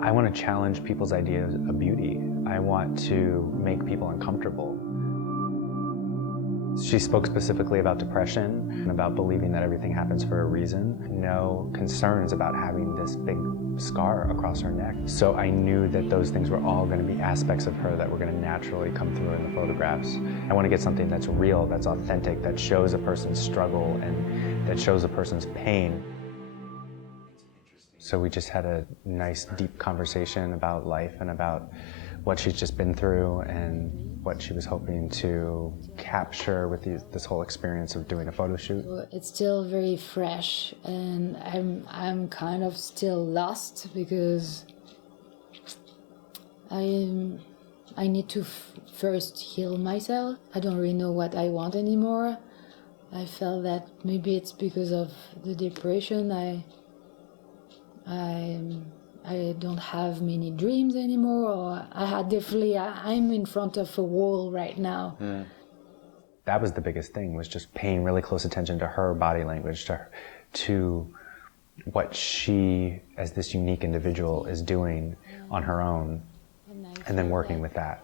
I want to challenge people's ideas of beauty. I want to make people uncomfortable. She spoke specifically about depression and about believing that everything happens for a reason. No concerns about having this big scar across her neck. So I knew that those things were all going to be aspects of her that were going to naturally come through in the photographs. I want to get something that's real, that's authentic, that shows a person's struggle and that shows a person's pain. So we just had a nice, deep conversation about life and about what she's just been through and what she was hoping to capture with this whole experience of doing a photo shoot. It's still very fresh, and I'm kind of still lost because I need to first heal myself. I don't really know what I want anymore. I felt that maybe it's because of the depression. I don't have many dreams anymore, or I'm in front of a wall right now. That was the biggest thing, was just paying really close attention to her body language, to what she, as this unique individual, is doing on her own, and then working with that.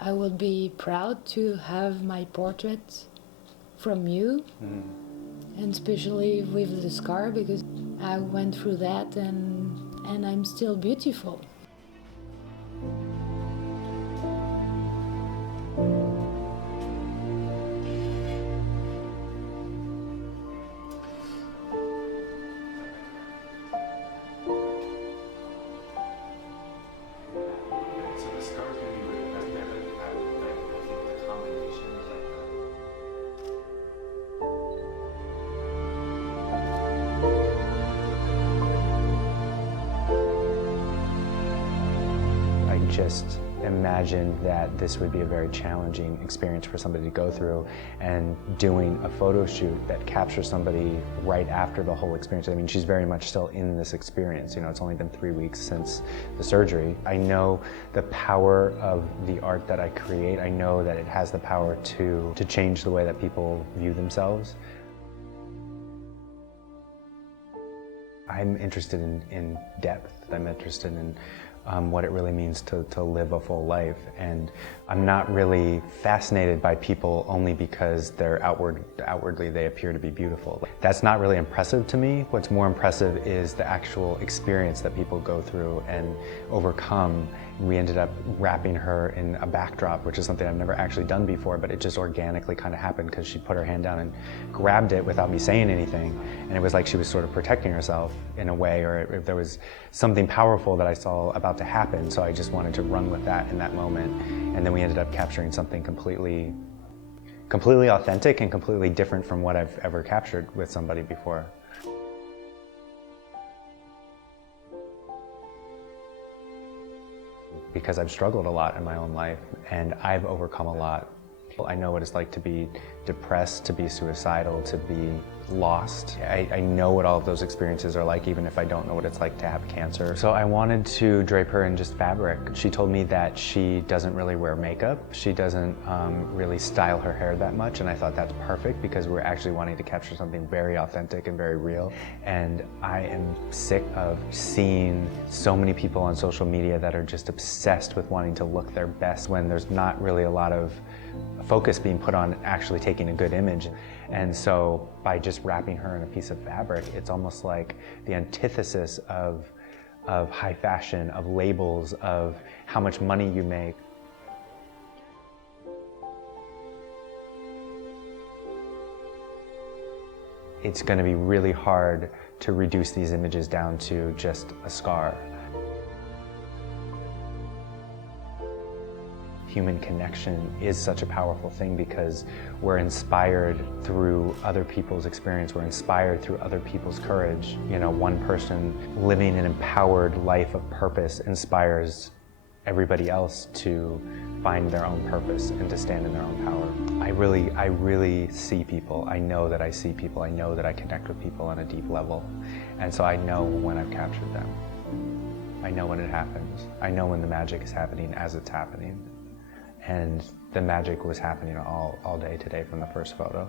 I would be proud to have my portrait from you, and especially with the scar, because I went through that and I'm still beautiful. So the scar's going to be really best there, but I think the combination is I just imagined that this would be a very challenging experience for somebody to go through, and doing a photo shoot that captures somebody right after the whole experience. I mean, she's very much still in this experience. You know, it's only been 3 weeks since the surgery. I know the power of the art that I create. I know that it has the power to change the way that people view themselves. I'm interested in depth. I'm interested in what it really means to live a full life. And I'm not really fascinated by people only because they're outwardly they appear to be beautiful. That's not really impressive to me. What's more impressive is the actual experience that people go through and overcome. We ended up wrapping her in a backdrop, which is something I've never actually done before, but it just organically kind of happened because she put her hand down and grabbed it without me saying anything. And it was like she was sort of protecting herself in a way, or if there was something powerful that I saw about to happen, so I just wanted to run with that in that moment. And then we ended up capturing something completely authentic and completely different from what I've ever captured with somebody before. Because I've struggled a lot in my own life, and I've overcome a lot. I know what it's like to be depressed, to be suicidal, to be lost. I know what all of those experiences are like, even if I don't know what it's like to have cancer. So I wanted to drape her in just fabric. She told me that she doesn't really wear makeup. She doesn't really style her hair that much, and I thought that's perfect because we're actually wanting to capture something very authentic and very real. And I am sick of seeing so many people on social media that are just obsessed with wanting to look their best when there's not really a lot of focus being put on actually taking a good image. And so by just wrapping her in a piece of fabric, it's almost like the antithesis of high fashion, of labels, of how much money you make. It's going to be really hard to reduce these images down to just a scar. Human connection is such a powerful thing because we're inspired through other people's experience. We're inspired through other people's courage. You know, one person living an empowered life of purpose inspires everybody else to find their own purpose and to stand in their own power. I really see people. I know that I see people. I know that I connect with people on a deep level. And so I know when I've captured them. I know when it happens. I know when the magic is happening as it's happening. And the magic was happening all day today from the first photo.